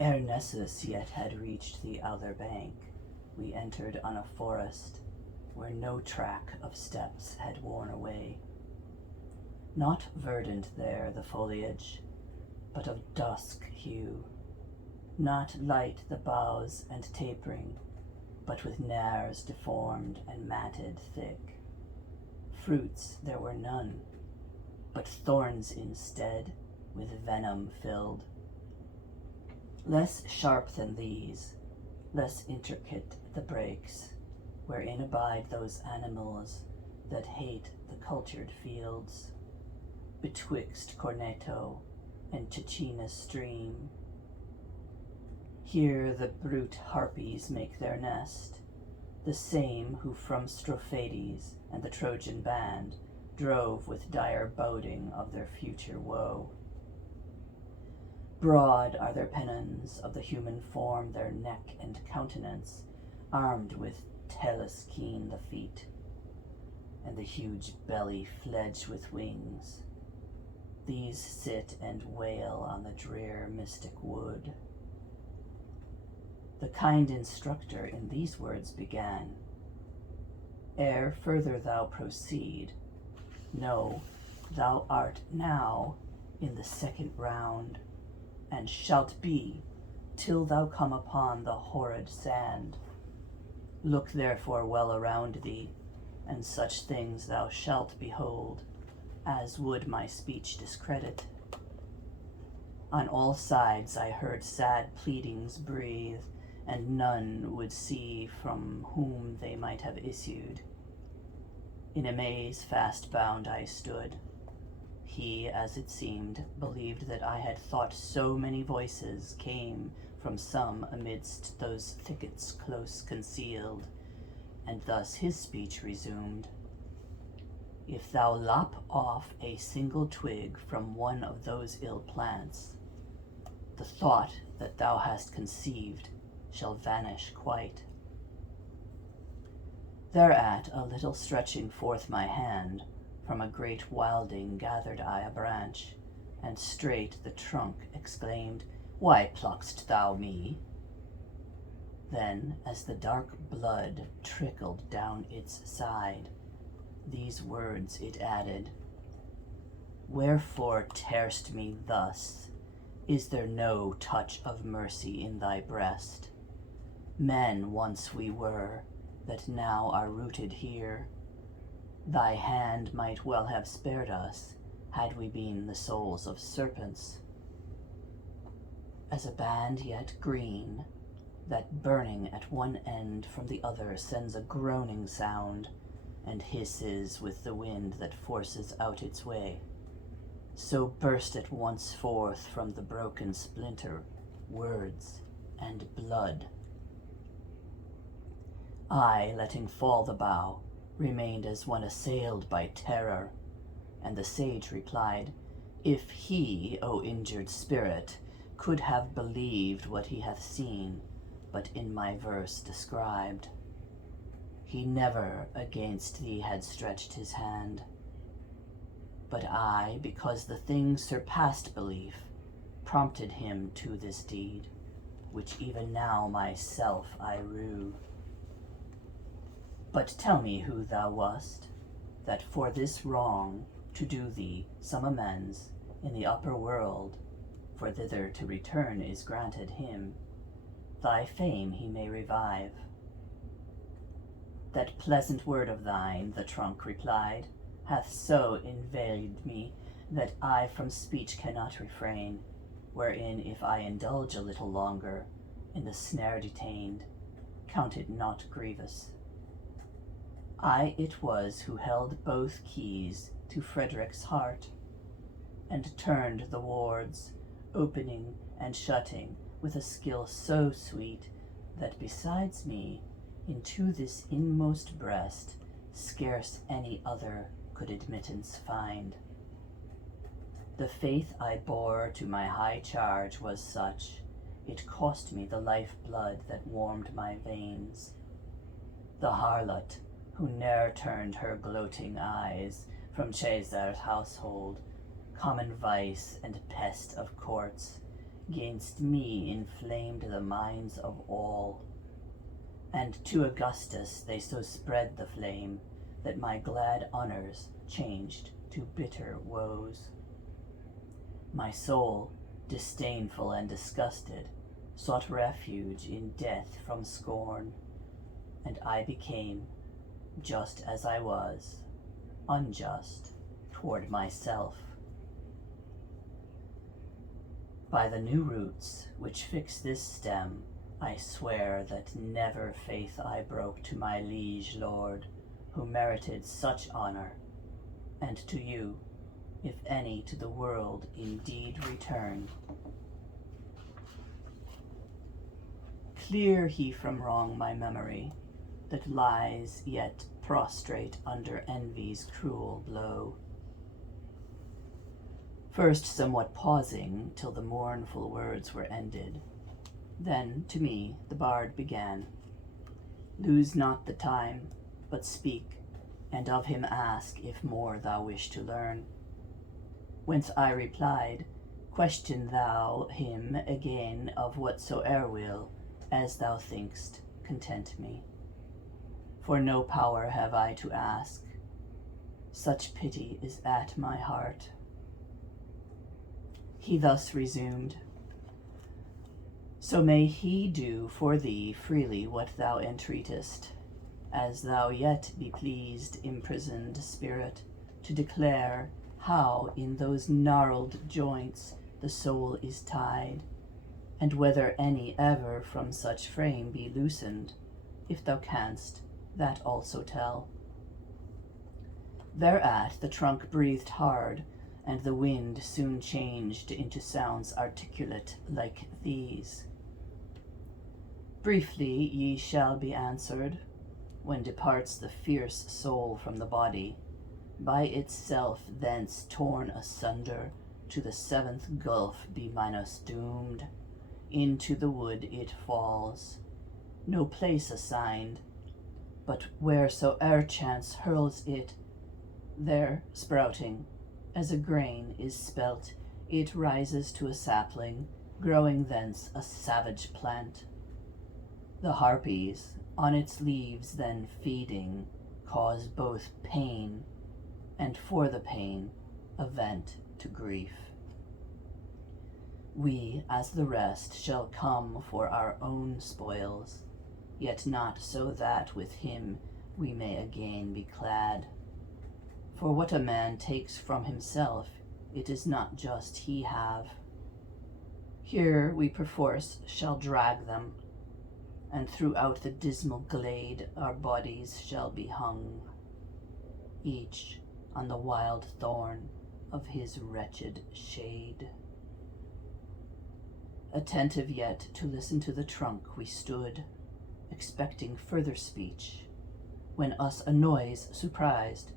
Ere Nessus yet had reached the other bank, we entered on a forest where no track of steps had worn away. Not verdant there the foliage, but of dusk hue, not light the boughs and tapering, but with nares deformed and matted thick. Fruits there were none, but thorns instead, with venom filled. Less sharp than these, less intricate the breaks, wherein abide those animals that hate the cultured fields, betwixt Corneto and Cecina stream. Here the brute harpies make their nest, the same who from Strophades and the Trojan band drove with dire boding of their future woe. Broad are their pennons of the human form, their neck and countenance, armed with Tellus keen the feet, and the huge belly fledged with wings. These sit and wail on the drear mystic wood. The kind instructor in these words began, Ere further thou proceed, know thou art now in the second round, and shalt be till thou come upon the horrid sand. Look therefore well around thee, and such things thou shalt behold, as would my speech discredit. On all sides I heard sad pleadings breathe, and none would see from whom they might have issued. In a maze fast bound I stood. He, as it seemed, believed that I had thought so many voices came from some amidst those thickets close concealed, and thus his speech resumed. If thou lop off a single twig from one of those ill plants, the thought that thou hast conceived shall vanish quite. Thereat, a little stretching forth my hand, from a great wilding gathered I a branch, and straight the trunk exclaimed, Why pluck'st thou me? Then, as the dark blood trickled down its side, these words it added, Wherefore tear'st me thus? Is there no touch of mercy in thy breast? Men once we were, that now are rooted here. Thy hand might well have spared us, had we been the souls of serpents. As a band yet green, that burning at one end from the other sends a groaning sound, and hisses with the wind that forces out its way, so burst at once forth from the broken splinter words and blood. I, letting fall the bough, remained as one assailed by terror, and the sage replied, If he, O injured spirit, could have believed what he hath seen, but in my verse described, he never against thee had stretched his hand. But I, because the thing surpassed belief, prompted him to this deed, which even now myself I rue. But tell me who thou wast, that for this wrong to do thee some amends in the upper world, for thither to return is granted him, thy fame he may revive. That pleasant word of thine, the trunk replied, hath so inveigled me that I from speech cannot refrain, wherein if I indulge a little longer, in the snare detained, count it not grievous. I it was who held both keys to Frederick's heart, and turned the wards, opening and shutting with a skill so sweet, that besides me, into this inmost breast, scarce any other could admittance find. The faith I bore to my high charge was such, it cost me the life blood that warmed my veins. The harlot, who ne'er turned her gloating eyes from Caesar's household, common vice and pest of courts, 'gainst me inflamed the minds of all, and to Augustus they so spread the flame that my glad honors changed to bitter woes. My soul, disdainful and disgusted, sought refuge in death from scorn, and I became, just as I was, unjust toward myself. By the new roots which fix this stem, I swear that never faith I broke to my liege lord, who merited such honor, and to you, if any to the world indeed return. Clear he from wrong my memory, that lies yet prostrate under envy's cruel blow. First somewhat pausing till the mournful words were ended, then to me the bard began, "Lose not the time, but speak, and of him ask if more thou wish to learn." Whence I replied, "Question thou him again of whatsoe'er will, as thou thinkst, content me. For no power have I to ask, such pity is at my heart." He thus resumed, "So may he do for thee freely what thou entreatest, as thou yet be pleased, imprisoned spirit, to declare how in those gnarled joints the soul is tied, and whether any ever from such frame be loosened. If thou canst, that also tell." Thereat the trunk breathed hard, and the wind soon changed into sounds articulate like these: "Briefly ye shall be answered, when departs the fierce soul from the body, by itself thence torn asunder, to the seventh gulf be Minos doomed, into the wood it falls, no place assigned, but wheresoe'er chance hurls it, there sprouting, as a grain is spelt, it rises to a sapling, growing thence a savage plant. The harpies, on its leaves then feeding, cause both pain, and for the pain, a vent to grief. We, as the rest, shall come for our own spoils, yet not so that with him we may again be clad. For what a man takes from himself, it is not just he have. Here we perforce shall drag them, and throughout the dismal glade our bodies shall be hung, each on the wild thorn of his wretched shade." Attentive yet to listen to the trunk we stood, expecting further speech, when us a noise surprised,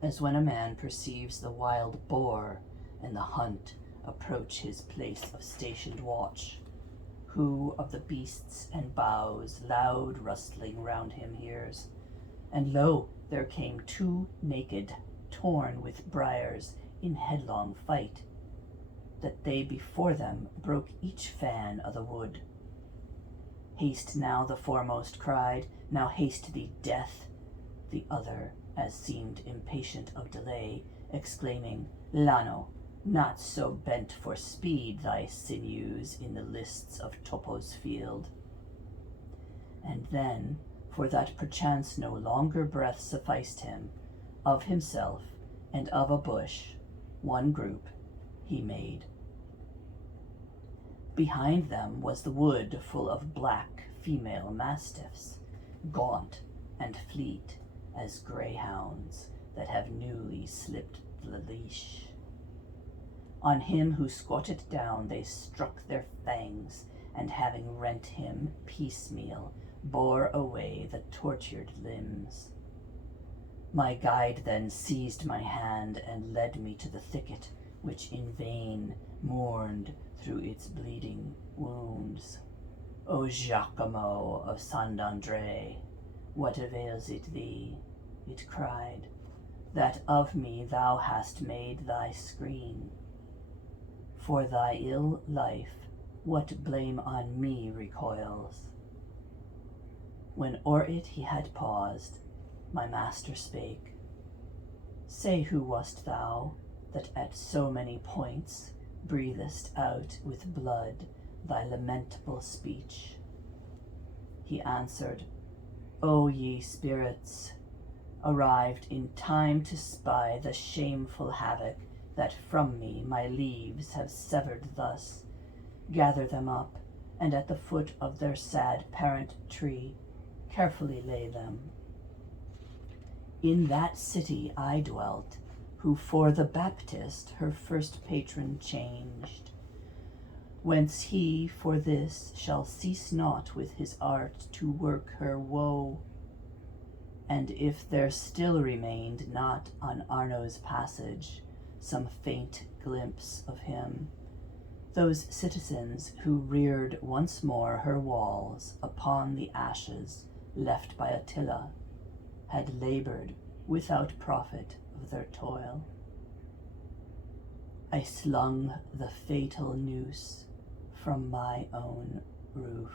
as when a man perceives the wild boar and the hunt approach his place of stationed watch, who of the beasts and boughs loud rustling round him hears, and lo, there came two naked, torn with briars, in headlong fight, that they before them broke each fan o' the wood. "Haste now," the foremost cried, "now haste thee, death." The other, as seemed impatient of delay, exclaiming, "Lano, not so bent for speed thy sinews in the lists of Topo's field." And then, for that perchance no longer breath sufficed him, of himself and of a bush, one group he made. Behind them was the wood full of black female mastiffs, gaunt and fleet as greyhounds that have newly slipped the leash. On him who squatted down they struck their fangs, and having rent him piecemeal, bore away the tortured limbs. My guide then seized my hand and led me to the thicket, which in vain mourned through its bleeding wounds. "O Giacomo of Sant'Andrea, what avails it thee," it cried, "that of me thou hast made thy screen? For thy ill life what blame on me recoils? When o'er it he had paused, my master spake, Say who wast thou, that at so many points breathest out with blood thy lamentable speech? He answered, O ye spirits, arrived in time to spy the shameful havoc that from me my leaves have severed thus, gather them up, and at the foot of their sad parent tree carefully lay them. In that city I dwelt, who for the Baptist her first patron changed, whence he for this shall cease not with his art to work her woe. And if there still remained not on Arno's passage some faint glimpse of him, those citizens who reared once more her walls upon the ashes left by Attila had labored without profit of their toil. I slung the fatal noose from my own roof.